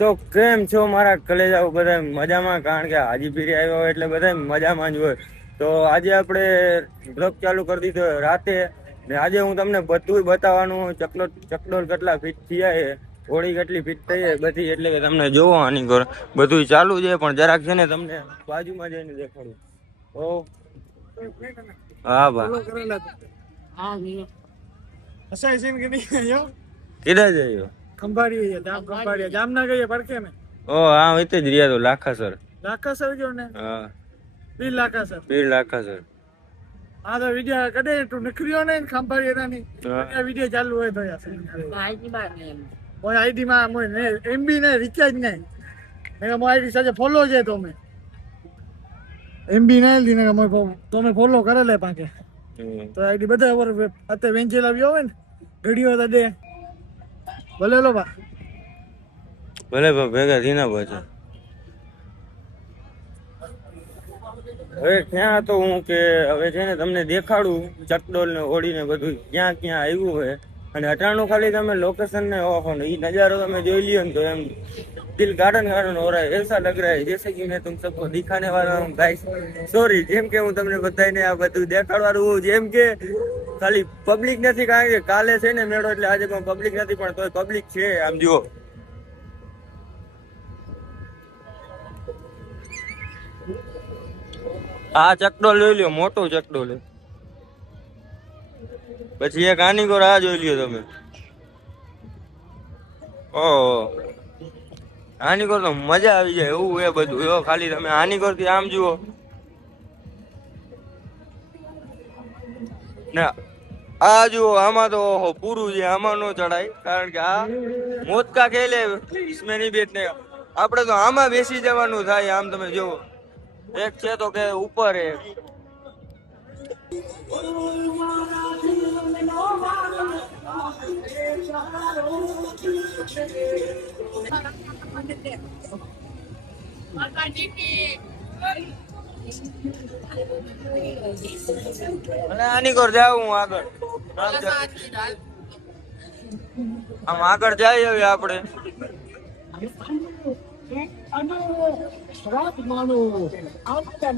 તો કેમ છો મારા કલેજાઓ? બધા મજામાં? કારણ કે હાજીપીરી આવ્યા હોય એટલે બધા મજામાં જ હોય. તો આજે આપણે બ્લોગ ચાલુ કરી દીધો રાતે, ને આજે હું તમને બધું બતાવવાનું. ચકડોળ કેટલા ફીટ થયા છે, હોળી કેટલી ફીટ થઈ છે બધી, એટલે કે તમને જોવાની ઘર બધું ચાલુ છે. પણ જરાક છે ને તમને બાજુમાં જઈને દેખાડું. ઓ હા બા કીધા જઈએ ખંભાળિયા જામનગર પડખે ને. ઓ હા વહીતે જ રહ્યા તો લાખાસર ગયો ને. હા પીર લાખાસર. હા તો વિડિયો કદે તું નીકળ્યો ને ખંભાળિયા ની વિડિયો ચાલુ હોય તો મોય આઈડી માં મોય એમબી ને રિચાર્જ નહીં મેં મોય આઈડી સાથે ફોલો છે તો મેં એમબી નહીં લીને તમે ફોલો કરે લે પાકે તો આઈડી બધા ઓવર અત્યારે વેંચેલા આવ્યો હોય ને ઘડીઓ તો દે ભલે લો બા ભલે બા ભેગા થઈને પાછા. હવે ક્યાં હતો હું કે હવે છે ને તમને દેખાડું ચકડોળ ને હોળી ને બધું ક્યાં ક્યાં આવ્યું હોય. અને અટાણું ખાલી તમે લોકેશન ને ઓહો ને એ નજારો તમે જોઈ લ્યો ને તો એમ દિલ ગાર્डन गार्डन हो रहा है, ऐसा लग रहा है जैसे कि मैं तुम सबको दिखाने वाला हूँ गाइस. સોરી, જેમ કે હું તમને બધાને આ બધું દેખાડવાનું, જેમ કે ખાલી પબ્લિક નથી, કારણ કે કાલે છે ને મેળો એટલે આજે પણ પબ્લિક નથી, પણ તોય પબ્લિક છે. આમ જુઓ આ ચકડોળ જોઈ લ્યો, મોટું ચકડોળ. પછી એક આની કોર આ જોઈ લ્યો તમે. ઓહો, આની કોર તો મજા આવી જાય એવું એ બધું. એવો ખાલી તમે આની કોર થી આમ જુઓ ના, આ જુઓ, આમાં તો ઓહો પૂરું છે. આમાં નો ચડાય, કારણ કે આ મોતકા ખેલે इसमें नहीं बैठने. આપણે તો આમાં બેસી જવાનું થાય. આમ તમે જુઓ, એક છે તો કે ઉપર એક આની કોર જાવ હું આગળ. આમ આગળ જાય હવે આપણે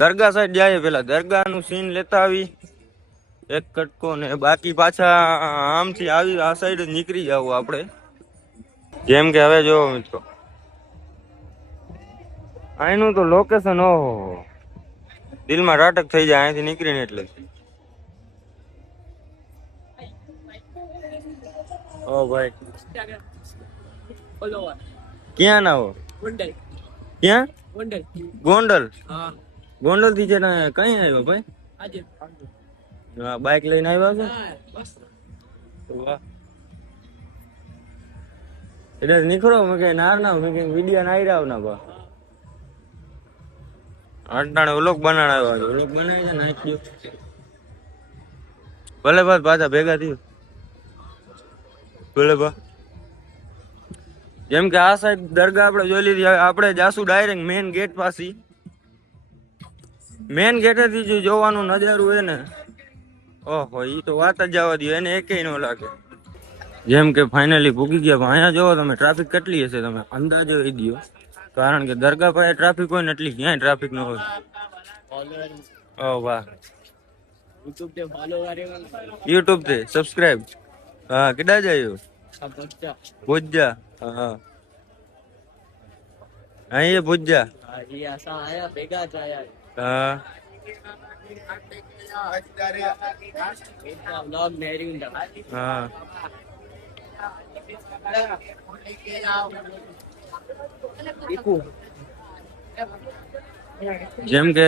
દરગાહ સાઈડ જાય. પેલા દરગાહ નું સીન લેતા આવી એક કટકો ને બાકી પાછા આમથી આવી આ સાઈડ જ નીકળી જવું આપણે. જેમ કે હવે જો મિત્રો અહીંનું તો લોકેશન ઓહો દિલમાં રાટક થઈ જાય અહીંથી નીકળીને. એટલે ઓ ભાઈ ક્યાં ના હો? ક્યાં? ગોંડલ. ગોંડલ થી છે ને કઈ આવ્યો ભાઈ? હા, બાઇક લઈને આવ્યા છો? વાહ, એટલે નીકળો મેં કઈ નાર ના મેં કઈ વિડિયા ના આવ્યા ના બા અટાણે વ્લોગ બનાવ્યો છે. વ્લોગ બનાવી છે નાખ્યો. ભલે બા પાછા ભેગા થયું. ભલે બા. જેમ કે આ સાઈડ દરગાહ આપણે જોઈ લીધી. આપણે જાસુ ડાયરેક્ટ મેન ગેટ પાસે. મેન ગેટેથી જો જોવાનું નજારું હોય ને, ઓહો ઈ તો વાત જ જવા દો, એને એકેય ન લાગે. જેમ કે ફાઇનલી ભૂગી ગયા. પણ અહીંયા જોવો તમે ટ્રાફિક કેટલી હશે તમે અંદાજો લઈ દો, કારણ કે દરગાહ પાસે ટ્રાફિક હોય ને એટલી ક્યાંય ટ્રાફિક ન હોય. ઓ વાહ, યુટ્યુબ થી સબસ્ક્રાઇબ. હા, કેટલા જાય ભુજા? હા, અહીં ભુજા. હા, હા. જેમ કે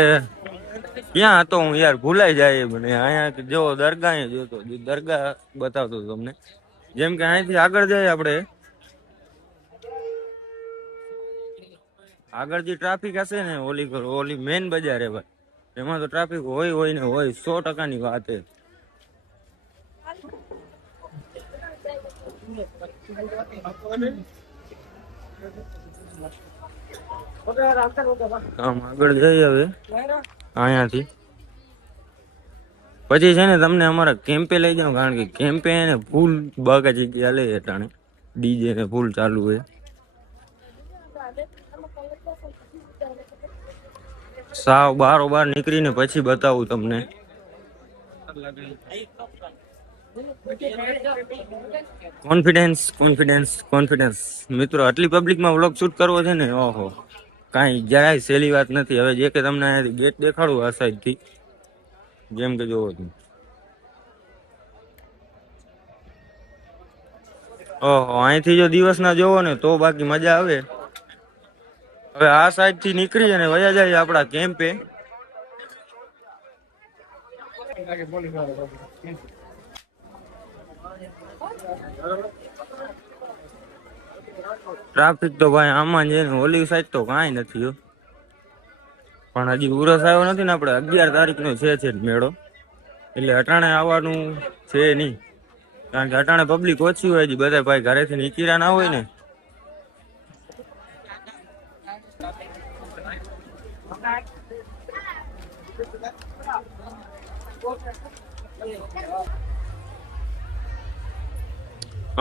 ક્યાં હતો હું યાર, ભૂલાઈ જાય મને. અહીંયા જો દરગાહ જોતો, દરગાહ બતાવતો તમને. જેમ કે અહીંથી આગળ જાય આપણે, આગળ જે ટ્રાફિક હશે ને ઓલી મેન બજાર ભાઈ, એમાં તો ટ્રાફિક હોય ને હોય. 100% ની વાત છે. આમ આગળ જઈએ હવે અહીંયાથી. પછી છે ને તમને અમારા કેમ્પે લઈ જાવ, કારણ કે કેમ્પે ને ફૂલ બાગા જગ્યા લે અટાણે ડીજે ને ફૂલ ચાલુ હોય. સાવ બારોબાર નીકળીને પછી બતાવું તમને. કોન્ફિડન્સ કોન્ફિડન્સ કોન્ફિડન્સ મિત્રો, આટલી પબ્લિકમાં વ્લોગ શૂટ કરવો છે ને, ઓહો, કાંઈ જરાય સહેલી વાત નથી. હવે જે કે તમને અહીંયાથી ગેટ દેખાડું આ સાઈડથી, જેમ કે જોવો તમે, ઓહો, અહીંથી જો દિવસના જોવો ને તો બાકી મજા આવે. હવે આ સાઈડથી નીકળી અને વયા જાય આપણા કેમ્પે. ટ્રાફિક તો ભાઈ આમાં છે ને, ઓલી સાઈડ તો કાંઈ નથી હો. પણ હજી ઉરસ આવ્યો નથી ને, આપણે 11 તારીખનો છે મેળો, એટલે અટાણે આવવાનું છે નહીં, કારણ કે અટાણે પબ્લિક ઓછી હોય, હજી બધા ભાઈ ઘરેથી નીકળ્યા ના હોય ને.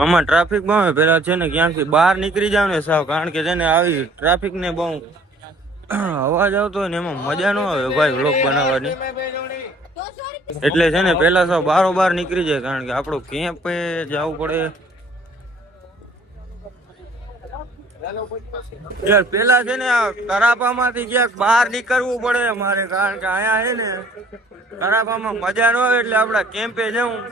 આમાં ટ્રાફિક બહુ પેલા છે ને, ક્યાંથી બહાર નીકળી જાવ ને સાવ, કારણ કે છે ને આવી ટ્રાફિક ને બહુ અવાજ આવતો હોય ને, એમાં મજા ન આવે ભાઈ વ્લોગ બનાવવાની. એટલે છે ને પેલા સાવ બારોબાર નીકળી જાય, કારણ કે આપણું કેમ્પે જવું પડે. યાર પેલા છે ને આ કરાપામાંથી ક્યાંક બહાર નીકળવું પડે મારે, કારણ કે અહીંયા છે ને કરાપામાં મજા ન આવે, એટલે આપડા કેમ્પે જવું.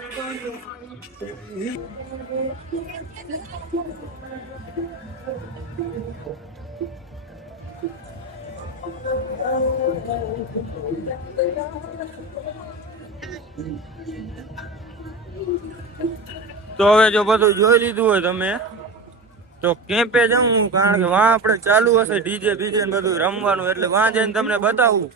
તો હવે જો બધું જોઈ લીધું હોય તમે તો કેમ્પે જવું, કારણ કે વાં આપણે ચાલુ હશે ડીજે બીજે બધું રમવાનું, એટલે વાં જઈને તમને બતાવું.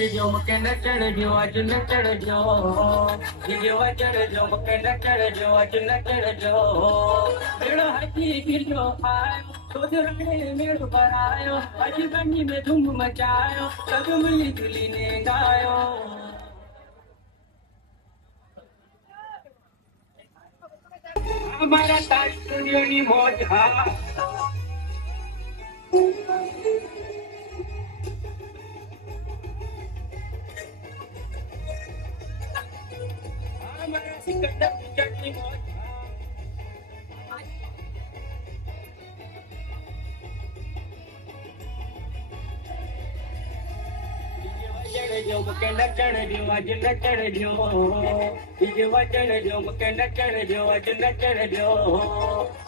ચડજો મકે ન ચડજો, આજ ન ચડજો, બીજવા ચડજો મકે ન ચડજો, આજ ન ચડજો. મેળો હાથી ગીરજો આયો, સોધરણે મેળો ભરાયો, હજી બની મેં ધૂમ મચાયો, સબ મિલી જુલીને ગાયો. અમારા તાજ સ્ટુડિયોની મોજ. હા ચડજો મકે ન ચડજો, આજ ન ચડજો, બીજવા ચડજો મકે ન ચડજો, આજ ન ચડજો.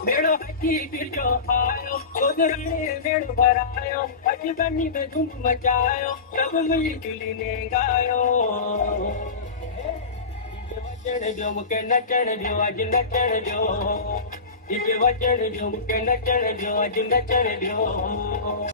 મેળો હાથી ગીરજો આયો, સોધરણે મેળો ભરાયો, હજી બની મેં ધૂમ મચાયો, સબ મિલી જુલીને ગાયો. ચડજો મકે ન ચડજો, આજ ન ચડજો, બીજવા ચડજો મકે ન ચડજો, આજ ન ચડજો.